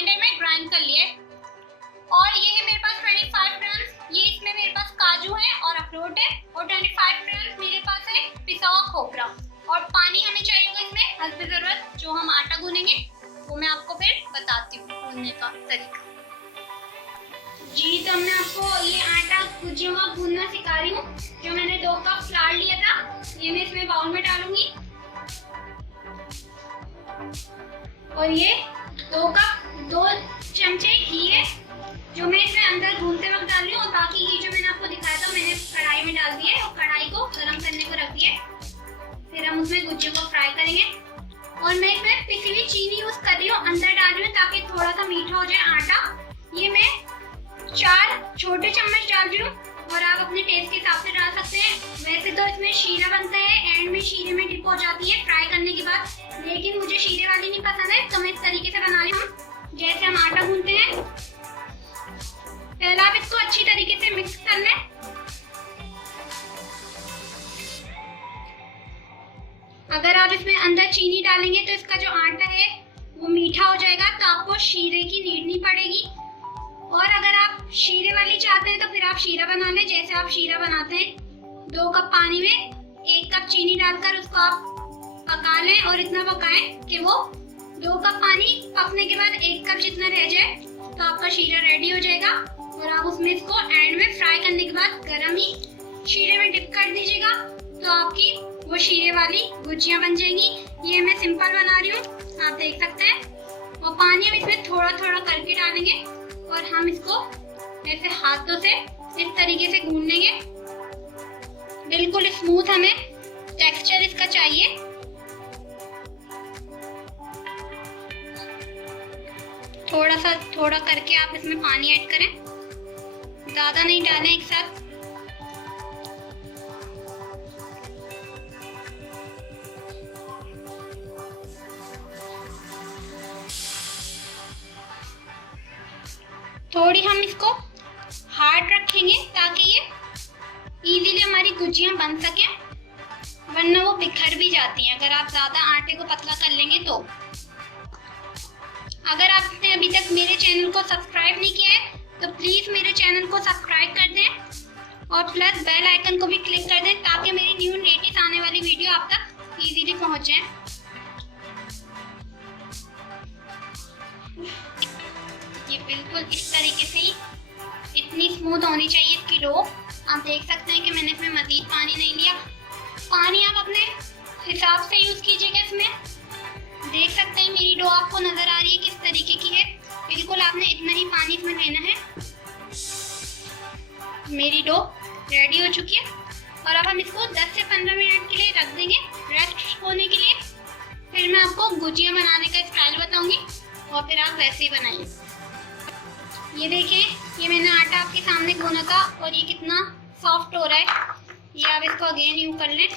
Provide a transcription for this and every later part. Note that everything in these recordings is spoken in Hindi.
ग्राइंडर में ग्राइंड कर लिया है। और ये है मेरे पास 25 ग्राम, ये इसमें मेरे पास काजू है और अखरोट है। और 25 ग्राम मेरे पास है पिसा हुआ खोपरा। और पानी हमें चाहिए होगा इसमें हस्बे जरूरत। जो हम आटा गूनेंगे वो मैं आपको फिर बताती हूँ गूनने का तरीका। जी, तो मैं आपको ये आटा गुजियों का गूनना सिखा रही हूँ। जो मैंने 2 कप फ्लावर लिया था, ये मैं इसमें बाउल में डालूंगी। और ये 2 चमचे घी है जो मैं इसमें अंदर गूंथते वक्त डाल रही हूँ, ताकि घी जो मैंने आपको दिखाया था मैंने कढ़ाई में डाल दिया है और कढ़ाई को गर्म करने को रख दिया है। फिर हम उसमें गुजियों को फ्राई करेंगे। और मैं इसमें पिसी हुई चीनी यूज कर रही हूँ, अंदर डाल रही हूँ ताकि थोड़ा सा मीठा हो जाए आटा। ये मैं 4 छोटे चम्मच डाल रही हूँ और आप अपने टेस्ट के हिसाब से डाल सकते हैं। वैसे तो इसमें शीरा बनता है, एंड में शीरे में डिप हो जाती है फ्राई करने के बाद, लेकिन मुझे शीरे वाली नहीं पसंद है, तो मैं इस तरीके से बना रही हूँ जैसे हम आटा गूंथते हैं। पहले आप इसको अच्छी तरीके से मिक्स कर लें। अगर आप इसमें अंदर चीनी डालेंगे तो इसका जो आटा है वो मीठा हो जाएगा, तो आपको शीरे की नीड नहीं पड़ेगी। और अगर आप शीरे वाली चाहते हैं तो फिर आप शीरा बना लें जैसे आप शीरा बनाते हैं। 2 कप पानी में 1 कप चीनी डालकर उसको आप पका लें और इतना पकाएं कि वो 2 कप पानी पकने के बाद 1 कप जितना रह जाए, तो आपका शीरा रेडी हो जाएगा। और आप उसमें इसको एंड में फ्राई करने के बाद गरम ही शीरे में डिप कर दीजिएगा, तो आपकी वो शीरे वाली गुजियां बन जाएंगी। ये मैं सिंपल बना रही हूँ, आप देख सकते हैं। और पानी हम इसमें थोड़ा थोड़ा करके डालेंगे और हम इसको ऐसे हाथों से इस तरीके से गूंद लेंगे। बिल्कुल स्मूथ हमें टेक्सचर इसका चाहिए। थोड़ा करके आप इसमें पानी ऐड करें, ज्यादा नहीं डालें एक साथ। थोड़ी हम इसको हार्ड रखेंगे ताकि ये इजीली हमारी गुजियां बन सके, वरना वो बिखर भी जाती हैं अगर आप ज्यादा आटे को पतला कर लेंगे तो। अगर आपने अभी तक मेरे चैनल को सब्सक्राइब नहीं किया है तो प्लीज मेरे चैनल को सब्सक्राइब कर दें और प्लस बेल आइकन को भी क्लिक कर दें, ताकि मेरी न्यू लेटेस्ट आने वाली वीडियो आप तक इजीली पहुंच जाए। ये बिल्कुल इस तरीके से ही इतनी स्मूथ होनी चाहिए इसकी डो। आप देख सकते हैं कि मैंने इसमें मजीद पानी नहीं लिया। पानी आप अपने हिसाब से यूज कीजिएगा। इसमें देख सकते हैं मेरी डो आपको नजर आ रही है किस तरीके की है। बिल्कुल आपने इतना ही पानी इसमें लेना है। मेरी डो रेडी हो चुकी है और अब हम इसको 10 से 15 मिनट के लिए रख देंगे रेस्ट होने के लिए। फिर मैं आपको गुजिया बनाने का स्टाइल बताऊंगी और फिर आप वैसे ही बनाइए। ये देखिए, ये मैंने आटा आपके सामने गूना था और ये कितना सॉफ्ट हो रहा है। ये आप इसको अगेन यूं कर लें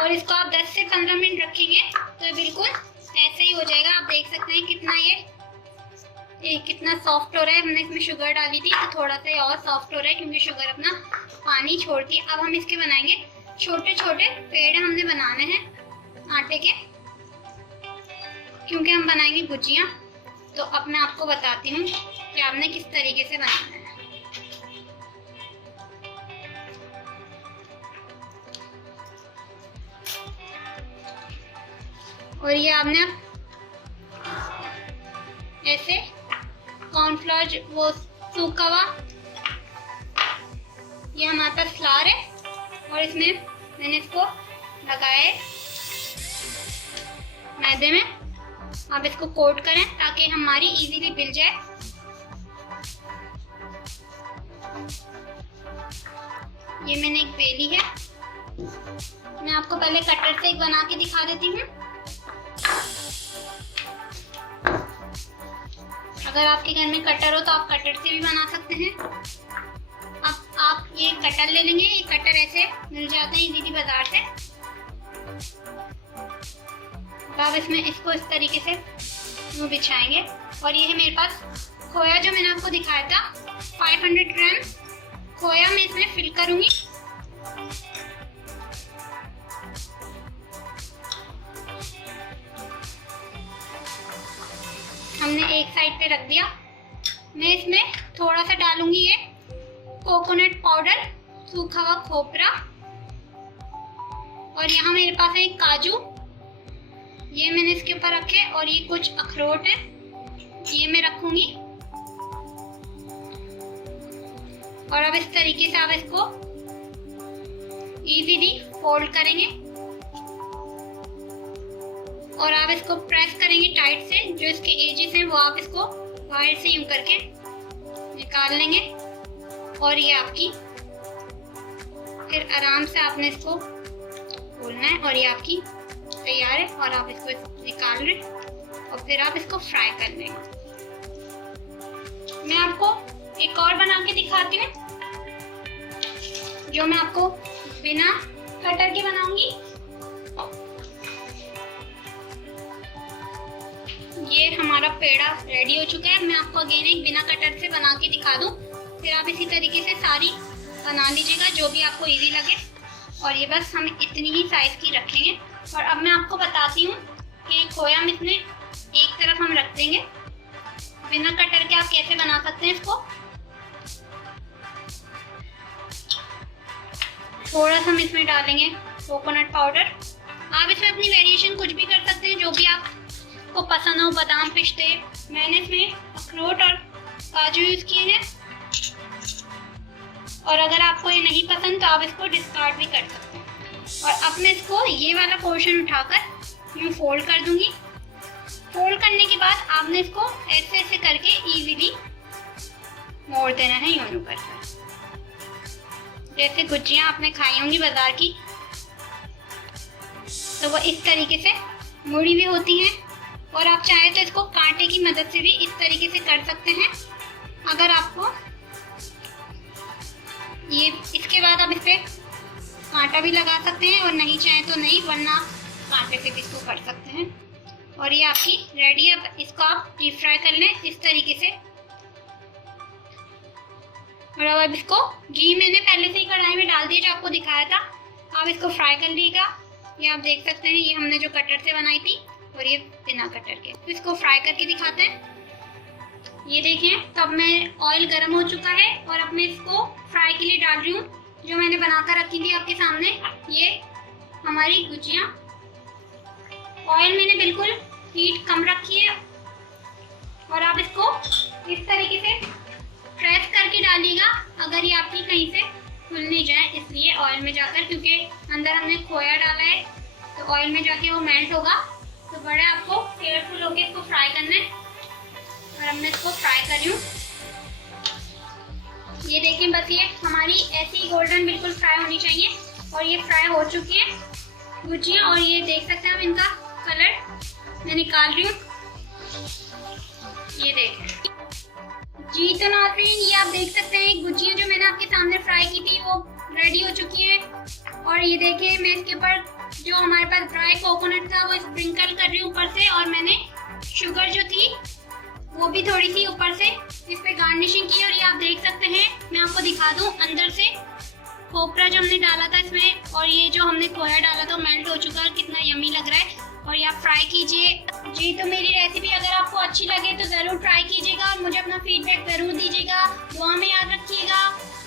और इसको आप 10 से 15 मिनट रखेंगे तो बिल्कुल ऐसे ही हो जाएगा। आप देख सकते हैं कितना ये कितना सॉफ्ट हो रहा है। हमने इसमें शुगर डाली थी तो थोड़ा सा और सॉफ्ट हो रहा है क्योंकि शुगर अपना पानी छोड़ती है। अब हम इसके बनाएंगे छोटे छोटे पेड़ हमने बनाने हैं आटे के, क्योंकि हम बनाएंगे गुजियां। तो अब मैं आपको बताती हूँ कि आपने किस तरीके से बनाना है। और ये आपने ऐसे कॉर्नफ्लोर वो सूखा हुआ, ये हमारे पास फ्लावर है और इसमें मैंने इसको लगाया है मैदे में। आप इसको कोट करें ताकि हमारी इजीली मिल जाए। ये मैंने एक बेली है, मैं आपको पहले कटर से एक बना के दिखा देती हूँ। अगर आपके घर में कटर हो तो आप कटर से भी बना सकते हैं। अब आप ये कटर ले लेंगे। ये कटर ऐसे मिल जाते हैं इजीली बाजार से। तो आप इसमें इसको इस तरीके से वो बिछाएंगे। और ये है मेरे पास खोया जो मैंने आपको दिखाया था, 500 ग्राम खोया मैं इसमें फिल करूंगी। एक साइड पे रख दिया। मैं इसमें थोड़ा सा डालूंगी ये कोकोनट पाउडर, सूखा हुआ खोपरा, और यहाँ मेरे पास है काजू, ये मैंने इसके ऊपर रखे, और ये कुछ अखरोट है, ये मैं रखूंगी। और अब इस तरीके से आप इसको इजीली फोल्ड करेंगे और आप इसको प्रेस करेंगे टाइट से। जो इसके एजेस हैं वो आप इसको बाहर से यूं करके निकाल लेंगे और ये आपकी, फिर आराम से आपने इसको खोलना है और ये आपकी तैयार है। और आप इसको निकाल रहे और फिर आप इसको फ्राई कर लेंगे। मैं आपको एक और बना के दिखाती हूँ, जो मैं आपको बिना कटर के बनाऊंगी। ये हमारा पेड़ा रेडी हो चुका है। मैं आपको अगेन एक बिना कटर से बना के दिखा दूं, फिर आप इसी तरीके से सारी बना लीजिएगा जो भी आपको इजी लगे। और ये बस हम इतनी ही साइज की रखेंगे। और अब मैं आपको बताती हूँ कि खोया हम इसमें एक तरफ हम रख देंगे। बिना कटर के आप कैसे बना सकते हैं इसको। थोड़ा सा हम इसमें डालेंगे कोकोनट पाउडर। आप इसमें अपनी वेरिएशन कुछ भी कर सकते हैं, जो भी आपको पसंद हो, बादाम, पिस्ते। मैंने इसमें अखरोट और काजू यूज किए हैं। और अगर आपको ये नहीं पसंद तो आप इसको डिस्कार्ड भी कर सकते हैं। और अब मैं इसको ये वाला पोर्शन उठाकर यूँ फोल्ड कर दूंगी। फोल्ड करने के बाद आपने इसको ऐसे ऐसे करके इजीली मोड़ देना है यूँ करके। जैसे गुजियाँ आपने खाई होंगी बाजार की, तो वो इस तरीके से मुड़ी हुई होती हैं। और आप चाहे तो इसको कांटे की मदद से भी इस तरीके से कर सकते हैं। अगर आपको ये, इसके बाद आप इस पे कांटा भी लगा सकते हैं और नहीं चाहे तो नहीं, वरना कांटे से भी इसको कर सकते हैं। और ये आपकी रेडी है। अब इसको आप डीप फ्राई कर लें इस तरीके से। और अब इसको घी मैंने पहले से ही कढ़ाई में डाल दिया जो आपको दिखाया था। आप इसको फ्राई कर लीजिएगा। ये आप देख सकते हैं, ये हमने जो कटर से बनाई थी और ये बिना कटर के। तो इसको फ्राई करके दिखाते हैं। ये देखें, तब मैं ऑयल गर्म हो चुका है और अब मैं इसको फ्राई के लिए डाल रही हूँ जो मैंने बनाकर रखी थी आपके सामने। ये हमारी गुजियाँ। ऑयल मैंने बिल्कुल हीट कम रखी है और आप इसको इस तरीके से प्रेस करके डालिएगा, अगर ये आपकी कहीं से खुल नहीं जाए, इसलिए ऑयल में जाकर, क्योंकि अंदर हमने खोया डाला है तो ऑयल में जाके वो मेल्ट होगा। तो बड़ा आपको केयरफुल होकर इसको फ्राई करना है। और अब मैं इसको फ्राई कर रही हूँ। ये देखें, बस ये हमारी ऐसी गोल्डन बिल्कुल फ्राई होनी चाहिए। और ये फ्राई हो चुकी है गुजियाँ। और ये देख सकते हैं आप, इनका कलर मैं निकाल रही हूँ। ये देखें जी। तो नाज़रीन, ये आप देख सकते हैं गुजियाँ जो मैंने आपके सामने फ्राई की थी वो रेडी हो चुकी है। और ये देखिए, मैं इसके ऊपर जो हमारे पास ड्राई कोकोनट था वो स्प्रिंकल कर रही हूँ ऊपर से। और मैंने शुगर जो थी वो भी थोड़ी सी ऊपर से इस पे गार्निशिंग की। और ये आप देख सकते हैं, मैं आपको दिखा दूँ, अंदर से खोपरा जो हमने डाला था इसमें और ये जो हमने खोया डाला था मेल्ट हो चुका है। कितना यम्मी लग रहा है। और ये आप फ्राई कीजिए जी। तो मेरी रेसिपी अगर आपको अच्छी लगे तो ज़रूर ट्राई कीजिएगा और मुझे अपना फीडबैक ज़रूर दीजिएगा। दुआ में याद रखिएगा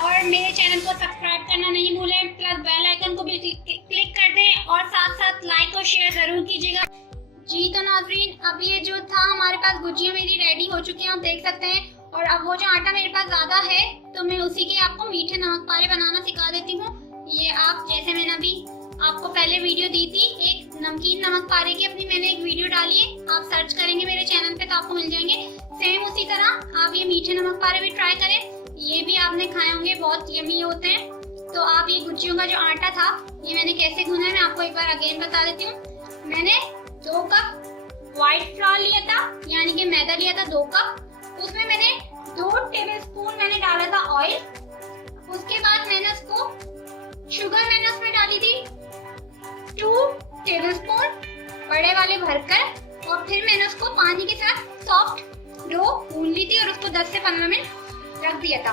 और मेरे चैनल को सब्सक्राइब करना नहीं भूलें, प्लस बेल आइकन को भी क्लिक कर दें और साथ साथ लाइक और शेयर ज़रूर कीजिएगा जी। तो नाज़रीन, अब ये जो था हमारे पास गुजियाँ मेरी रेडी हो चुकी हैं, आप देख सकते हैं। और अब वो जो आटा मेरे पास ज़्यादा है तो मैं उसी के आपको मीठे नमक पारे बनाना सिखा देती हूँ। ये आप, जैसे मैंने अभी आपको पहले वीडियो दी थी एक नमकीन नमक पारे की, अपनी मैंने एक वीडियो डाली है, आप सर्च करेंगे मेरे चैनल पे तो आपको मिल जाएंगे। सेम उसी तरह आप ये मीठे नमक पारे भी ट्राई करें। ये भी आपने खाए होंगे, बहुत यमी होते हैं। तो आप ये गुजियों का जो आटा था ये मैंने कैसे गूंथा है मैं आपको एक बार अगेन बता देती हूँ। मैंने 2 कप व्हाइट फ्लोर लिया था, यानी कि मैदा लिया था 2 कप। उसमें मैंने 2 टेबलस्पून मैंने डाला था ऑयल। उसके बाद मैंने उसको, शुगर मैंने उसमें डाली थी 2 टेबलस्पून बड़े वाले भरकर। और फिर मैंने उसको पानी के साथ सॉफ्ट डो गूंथ ली थी और उसको 10 से 15 मिनट रख दिया था।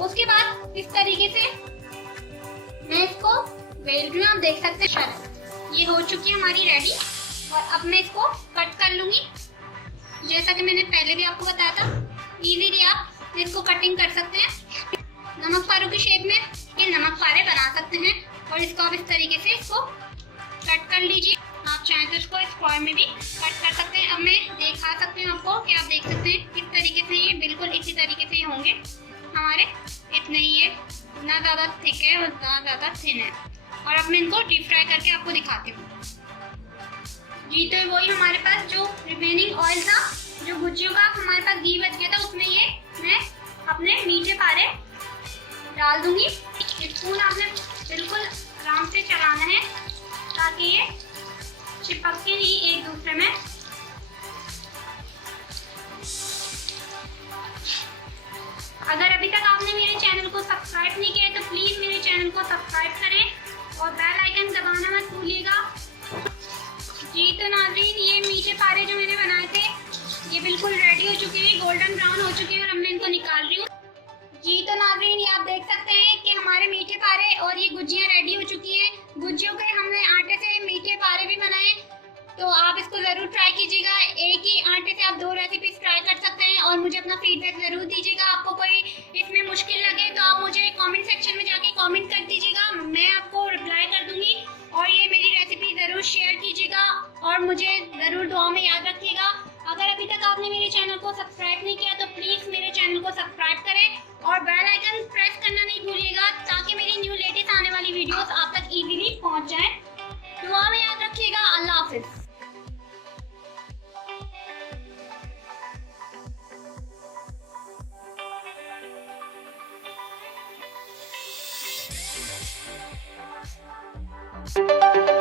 उसके बाद इस तरीके से मैं इसको बेल रही हूँ, आप देख सकते हैं। ये हो चुकी है हमारी रेडी। और अब मैं इसको कट कर लूंगी। जैसा कि मैंने पहले भी आपको बताया था, इजीली आप इसको कटिंग कर सकते हैं। नमक पारों की शेप में ये नमक पारे बना सकते हैं और इसको आप इस तरीके से इसको कट कर लीजिए। आप चाहें तो इसको स्क्वायर में भी कट कर सकते हैं। अब मैं दिखा सकती हूँ आपको कि आप देख सकते हैं किस तरीके से ये बिल्कुल इसी तरीके से होंगे हमारे। इतने ही ये ना ज़्यादा थिक है और ना ज़्यादा थिन है। और अब मैं इनको डीप फ्राई करके आपको दिखाती हूँ। जी तो वही हमारे पास जो रिमेनिंग ऑयल था, जो भुजियों का हमारे पास घी बच गया था, उसमें ये मैं अपने मीठे पारे डाल दूंगी। स्पून आपने बिल्कुल आराम से चलाना है ताकि ये चिपक के नहीं एक दूसरे में। अगर अभी तक आपने मेरे चैनल को सब्सक्राइब नहीं किया है तो प्लीज मेरे चैनल को सब्सक्राइब करें और बेल आइकन दबाना मत भूलिएगा। जी तो नाज़रीन, ये मीठे पारे जो मैंने बनाए थे ये बिल्कुल रेडी हो चुके हैं, गोल्डन ब्राउन हो चुके हैं और अब मैं इनको निकाल रही हूँ। जी तो नाज़रीन, ये आप देख सकते हैं कि हमारे मीठे पारे और ये गुजियाँ रेडी हो चुकी हैं। गुजियों के हमने आटे से मीठे पारे भी बनाए, तो आप इसको ज़रूर ट्राई कीजिएगा। एक ही आटे से आप 2 रेसिपीज ट्राई कर सकते हैं और मुझे अपना फीडबैक ज़रूर दीजिएगा। आपको कोई इसमें मुश्किल लगे तो आप मुझे कमेंट सेक्शन में जाके कमेंट कर दीजिएगा, मैं आपको रिप्लाई कर दूंगी। और ये मेरी रेसिपी ज़रूर शेयर कीजिएगा और मुझे ज़रूर दुआ में याद रखिएगा। अगर अभी तक आपने मेरे चैनल को सब्सक्राइब नहीं किया तो प्लीज़ मेरे चैनल को सब्सक्राइब करें और बेल आइकन प्रेस करना नहीं भूलिएगा ताकि मेरी न्यू लेटेस्ट आने वाली वीडियोस आप तक इजीली पहुंच जाए। दुआ में याद रखिएगा। अल्लाह हाफिज़। Thank you.